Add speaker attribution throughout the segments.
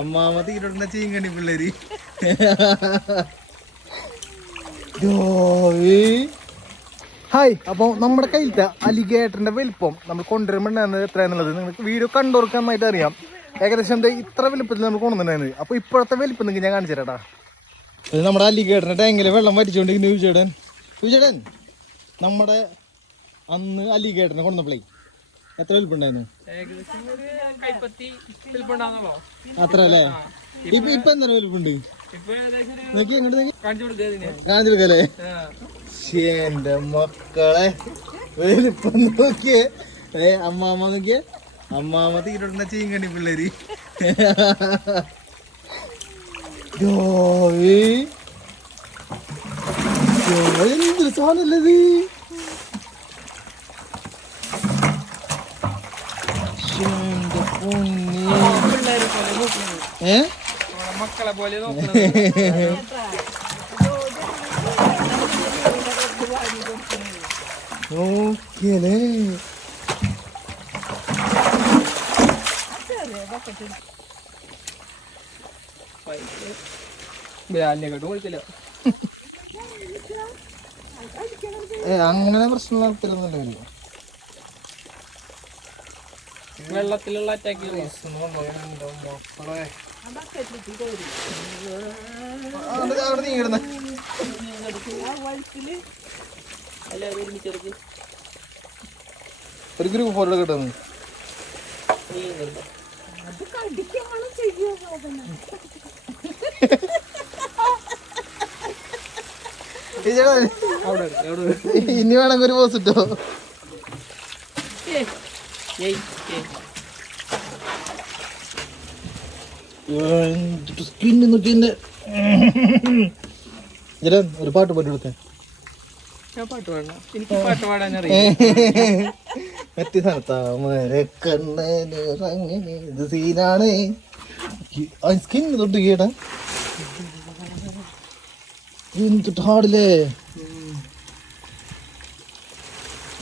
Speaker 1: അമ്മാമ തീരുന്ന ചീങ്കണി പിള്ളേര്. ഹായ് അപ്പോൾ നമ്മുടെ കയ്യിലത്തെ അലിഗേറ്ററിന്റെ വലിപ്പം നമ്മൾ കൊണ്ടുവരുമ്പോഴാണ് എത്രയാണെന്നുള്ളത് നിങ്ങൾക്ക് വീഡിയോ കണ്ടവർക്ക് നന്നായിട്ട് അറിയാം. ഏകദേശം ഇത്ര വലിപ്പത്തിൽ നമ്മൾ കൊണ്ടുവന്നിട്ടുണ്ടായിരുന്നു അപ്പോൾ ഇപ്പോഴത്തെ വലിപ്പം നിങ്ങൾക്ക് ഞാൻ കാണിച്ചു ഇത് നമ്മുടെ അലിഗേറ്ററിന്റെ ടാങ്കിൽ വെള്ളം വരിച്ചോണ്ടിരിക്കുന്നു വിജയടൻ. വിജയടൻ നമ്മുടെ അന്ന് അലിഗേറ്ററിനെ കൊണ്ടുവന്നപ്പോഴേ എത്ര വലിപ്പം ഉണ്ടായിരുന്നു
Speaker 2: ഏകദേശം ഒരു കൈപ്പത്തി വലിപ്പുണ്ടാവുന്നുള്ളോ
Speaker 1: അത്ര അല്ലേ ഇപ്പൊ ഇപ്പൊ എന്താ വലിപ്പുണ്ട്? നോക്കി എങ്ങോട്ട്
Speaker 2: കാണിച്ചു.
Speaker 1: എന്റെ മക്കളെ വലിപ്പം നോക്കിയേ. ഏ അമ്മാമ്മ നോക്കിയേ. അമ്മാമ്മ തീരുന്ന ചീങ്കണി പിള്ളേര്. എന്തൊരു സാധനല്ലത് എന്റെ പൊന്നേ.
Speaker 2: പിള്ളേരെ പോലെ നോക്കുന്നത്
Speaker 1: അങ്ങനെ പ്രശ്നമുള്ള ആൾക്കാരൊന്നുമില്ല
Speaker 2: വെള്ളത്തിലുള്ള അറ്റാക്ക്
Speaker 1: അവിടെ
Speaker 2: ഒരുമിച്ചെടുക്ക്
Speaker 1: ഒരു ഗ്രൂപ്പ് ഫോട്ടോ കിട്ടുന്നു. ഇനി വേണമെങ്കിൽ ഒരു പോസ് ഇട്ടോ. സ്കിന്ന് നോക്കി എന്റെ ജലൻ ഒരു പാട്ട് പാടി കൊടുത്തേ.
Speaker 2: പാട്ട് പാടണം എനിക്ക് പാട്ട് പാടാൻ അറിയാം
Speaker 1: മറ്റേ ഇത് സീനാണ്. സ്കിന്ന് തൊട്ട് കേടാ. ഹാടില്ലേ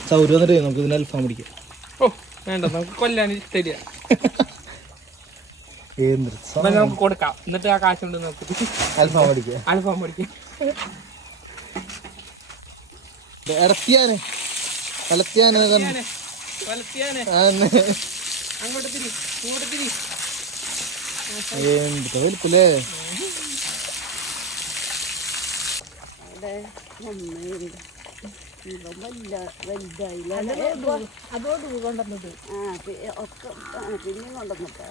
Speaker 1: സൗരം എന്നിട്ട് നമുക്ക് ഇതിന് അൽഫാം പിടിക്കാം
Speaker 2: ഓ. വേണ്ട നമുക്ക് കൊല്ലാൻ തരിക നമുക്ക് കൊടുക്കാം. എന്നിട്ട് ആ കാശ് കൊണ്ട് നമുക്ക്.
Speaker 1: അൽഫാം പിടിക്കാം
Speaker 2: അൽഫാം പഠിക്കും
Speaker 1: ഇറക്കിയാന് അലത്തിയാനെ
Speaker 2: വലത്തിയാനെ വലത്തിയാനെ അങ്ങോട്ട് തിരി ഇങ്ങോട്ട് തിരി.
Speaker 1: എന്തൊക്കെ
Speaker 3: അതോട് കൊണ്ടുവന്നത് ആ ഒക്കെ ആ, പിന്നെയും കൊണ്ടുവന്നിട്ട്